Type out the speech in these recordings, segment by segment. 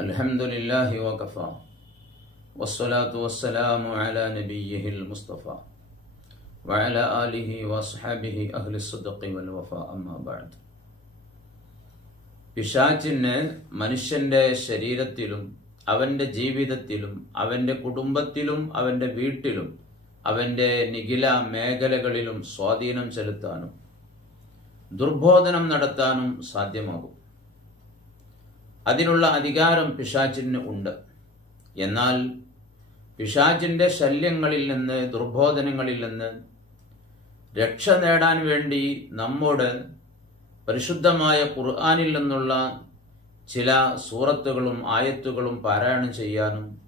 الحمد لله وكفى والصلاة والسلام على نبيه المصطفى وعلى آله وأصحابه أهل الصدق والوفاء أما بعد പിശാചിന് മനുഷ്യന്റെ ശരീരത്തിലും അവന്റെ ജീവിതത്തിലും അവന്റെ കുടുംബത്തിലും അവന്റെ വീട്ടിലും അവന്റെ നിഖില മേഖലകളിലും സ്വാധീനം ചെലുത്താനും ദുർബോധനം നടത്താനും സാധ്യമാകും അതിനുള്ള അധികാരം പിശാചിന് ഉണ്ട്. എന്നാൽ പിശാചിന്റെ ശല്യങ്ങളിൽ നിന്ന് ദുർബോധനങ്ങളിൽ നിന്ന് രക്ഷ നേടാൻ വേണ്ടി നമ്മോട് പരിശുദ്ധമായ ഖുർആാനിൽ നിന്നുള്ള ചില സൂറത്തുകളും ആയത്തുകളും പാരായണം ചെയ്യാനും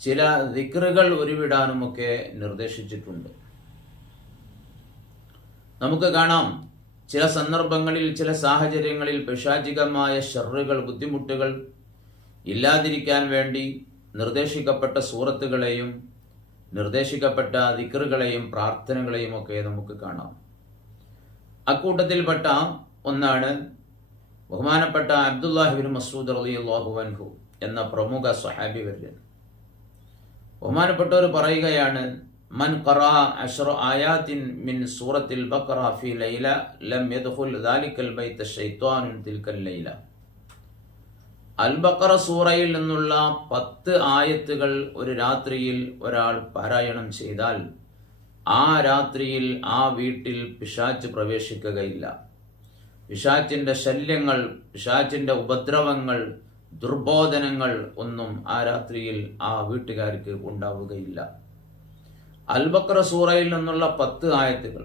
ചില ദിക്റുകൾ ഉരുവിടാനുമൊക്കെ നിർദ്ദേശിച്ചിട്ടുണ്ട്. നമുക്ക് കാണാം. ചില സന്ദർഭങ്ങളിൽ ചില സാഹചര്യങ്ങളിൽ പിശാചികമായ ഷെറുകൾ ബുദ്ധിമുട്ടുകൾ ഇല്ലാതിരിക്കാൻ വേണ്ടി നിർദ്ദേശിക്കപ്പെട്ട സൂറത്തുകളെയും നിർദ്ദേശിക്കപ്പെട്ട ദിക്കറുകളെയും പ്രാർത്ഥനകളെയും ഒക്കെ നമുക്ക് കാണാം. അക്കൂട്ടത്തിൽപ്പെട്ട ഒന്നാണ് ബഹുമാനപ്പെട്ട അബ്ദുല്ലാഹിബിൻ മസൂദ് അലി അള്ളാഹു അൻഹു എന്ന പ്രമുഖ സ്വഹാബി വര്യൻ ബഹുമാനപ്പെട്ടവർ പറയുകയാണ് മൻ ഖറ അഷ്റ ആയാത്തിൻ മിൻ സൂറത്തിൽ ബഖറ ഫി ലൈല ലം യദ്ഖുൽ ദാലിക്കൽ ബൈത ശൈത്വാനുൻ തിൽക്കൽ ലൈല. അൽ ബഖറ സൂറയിൽ നിന്നുള്ള പത്ത് ആയത്തുകൾ ഒരു രാത്രിയിൽ ഒരാൾ പാരായണം ചെയ്താൽ ആ രാത്രിയിൽ ആ വീട്ടിൽ പിശാച്ച് പ്രവേശിക്കുകയില്ല. പിശാച്ചിന്റെ ശല്യങ്ങൾ പിശാച്ചിന്റെ ഉപദ്രവങ്ങൾ ദുർബോധനങ്ങൾ ഒന്നും ആ രാത്രിയിൽ ആ വീട്ടുകാർക്ക് ഉണ്ടാവുകയില്ല. അൽബക്ര സൂറയിൽ നിന്നുള്ള പത്ത് ആയത്തുകൾ.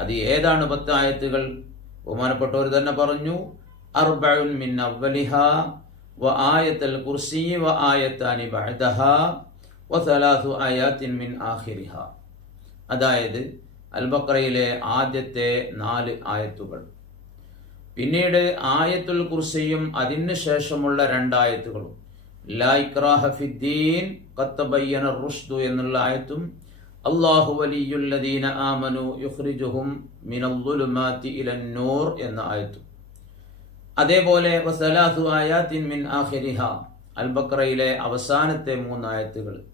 അത് ഏതാണ് പത്ത് ആയത്തുകൾ? ബഹുമാനപ്പെട്ടവർ തന്നെ പറഞ്ഞു അർബഉൻ മിൻ അവലിഹ വ ആയത്തൽ കുർസി വ ആയത്താനി ബഅദഹ വ സലാസു ആയാത്തിൻ മിൻ ആഖിരിഹ. അതായത് അൽബക്രയിലെ ആദ്യത്തെ നാല് ആയത്തുകൾ. പിന്നീട് ആയത്തുൽ കുർസിയും അതിന് ശേഷമുള്ള രണ്ടായത്തുകളും. ലാ ഇക്രാഹ ഫിദ്ദീൻ ഖത്തബയ്യന റുഷ്ദു എന്നുള്ള ആയത്തും അല്ലാഹു വലിയുല്ലദീന ആമനു യുഖ്രിജുഹും മിനൽ ളുലുമാതി ഇലൻ നൂർ എന്ന ആയത്തും. അതേപോലെ വസലാസു ആയാത്തിൻ മിൻ ആഖിരിഹ അൽ ബക്രയിലെ അവസാനത്തെ മൂന്ന് ആയത്തുകൾ.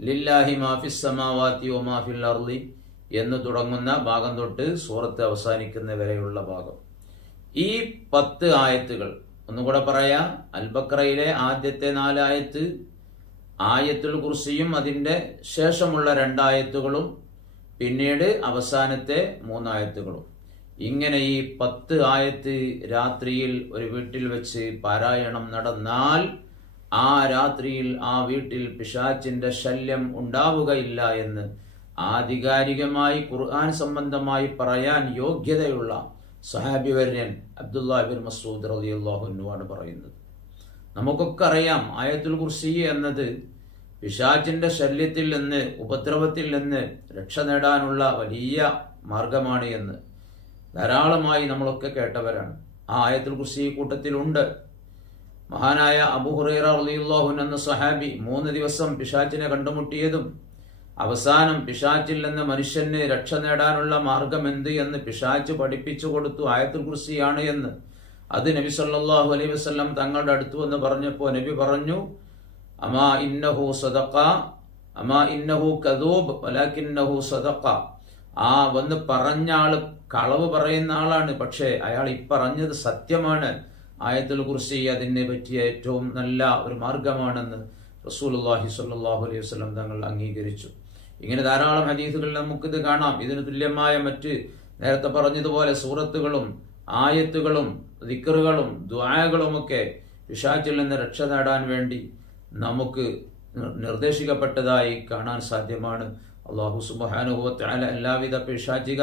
ലില്ലാഹി മാഫിസ് സമാവാതി വ മാഫിൽ അർളി എന്ന് തുടങ്ങുന്ന ഭാഗം തൊട്ട് സൂറത്ത് അവസാനിക്കുന്ന വരെയുള്ള ഭാഗം. ഈ പത്ത് ആയത്തുകൾ ഒന്നുകൂടെ പറയാ. അൽബക്രയിലെ ആദ്യത്തെ നാലായത്ത് ആയത്തുൽ കുർസിയും അതിന്റെ ശേഷമുള്ള രണ്ടായത്തുകളും പിന്നീട് അവസാനത്തെ മൂന്നായത്തുകളും. ഇങ്ങനെ ഈ പത്ത് ആയത്ത് രാത്രിയിൽ ഒരു വീട്ടിൽ വെച്ച് പാരായണം നടന്നാൽ ആ രാത്രിയിൽ ആ വീട്ടിൽ പിശാച്ചിന്റെ ശല്യം ഉണ്ടാവുകയില്ല എന്ന് ആധികാരികമായി ഖുർആൻ സംബന്ധമായി പറയാൻ യോഗ്യതയുള്ള സഹാബി വര്യൻ അബ്ദുല്ലാഹിബിൻ മസൂദ് റലി അള്ളാഹുനുവാണ് പറയുന്നത്. നമുക്കൊക്കെ അറിയാം ആയത്തുൽ കുർസി എന്നത് പിശാചിന്റെ ശല്യത്തിൽ നിന്ന് ഉപദ്രവത്തിൽ നിന്ന് രക്ഷ നേടാനുള്ള വലിയ മാർഗമാണ് എന്ന് ധാരാളമായി നമ്മളൊക്കെ കേട്ടവരാണ്. ആ ആയത്തുൽ കുർസി കൂട്ടത്തിലുണ്ട്. മഹാനായ അബു ഹുറൈറ റലിയുള്ളാഹുൻ എന്ന സഹാബി മൂന്ന് ദിവസം പിശാചിനെ കണ്ടുമുട്ടിയതും അവസാനം പിശാച്ചിൽ നിന്ന് മനുഷ്യന് രക്ഷ നേടാനുള്ള മാർഗം എന്ത് എന്ന് പിശാച്ച് പഠിപ്പിച്ചു കൊടുത്തു ആയത്തുൽ കുർസിയാണ് എന്ന്. അത് നബി സല്ലാഹു അലൈഹി വസ്ലം തങ്ങളുടെ അടുത്തു എന്ന് പറഞ്ഞപ്പോൾ നബി പറഞ്ഞു അമാ ഇന്നഹു സദക്ക അമാ ഇന്നഹു കദൂബ് വലാകിന്നഹു സദക്ക ആ വന്ന് പറഞ്ഞ ആൾ കളവ് പറയുന്ന ആളാണ് പക്ഷേ അയാൾ ഈ പറഞ്ഞത് സത്യമാണ്. ആയത്തുൽ കുറിച്ച് അതിനെ പറ്റിയ ഏറ്റവും നല്ല ഒരു മാർഗമാണെന്ന് റസൂൽ അള്ളാഹി സല്ലാഹു അലൈഹി വസ്ലം തങ്ങൾ അംഗീകരിച്ചു. ഇങ്ങനെ ധാരാളം ഹദീസുകളിൽ നമുക്കിത് കാണാം. ഇതിന് തുല്യമായ മറ്റ് നേരത്തെ പറഞ്ഞതുപോലെ സൂറത്തുകളും ആയത്തുകളും ദിക്കറുകളും ദ്വായകളുമൊക്കെ പിശാച്ചിൽ നിന്ന് രക്ഷ നേടാൻ വേണ്ടി നമുക്ക് നിർദ്ദേശിക്കപ്പെട്ടതായി കാണാൻ സാധ്യമാണ്. അള്ളാഹു സുബാനുഭവത്തായ എല്ലാവിധ പിശാചിക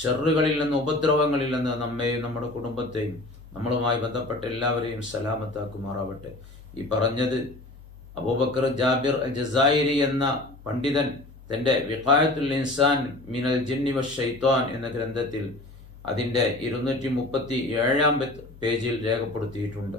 ഷെറുകളിൽ നിന്ന് ഉപദ്രവങ്ങളിൽ നിന്ന് നമ്മെയും നമ്മുടെ കുടുംബത്തെയും നമ്മളുമായി ബന്ധപ്പെട്ട എല്ലാവരെയും സലാമത്താക്കുമാറാവട്ടെ. ഈ പറഞ്ഞത് അബൂബക്കർ ജാബിർ ജസായിരി എന്ന പണ്ഡിതൻ തന്റെ വിഖായത്തുൽ ഇൻസാൻ മിനൽ ജിന്നി വ ഷൈത്വാൻ എന്ന ഗ്രന്ഥത്തിൽ അതിന്റെ ഇരുന്നൂറ്റി മുപ്പത്തി ഏഴാം പേജിൽ രേഖപ്പെടുത്തിയിട്ടുണ്ട്.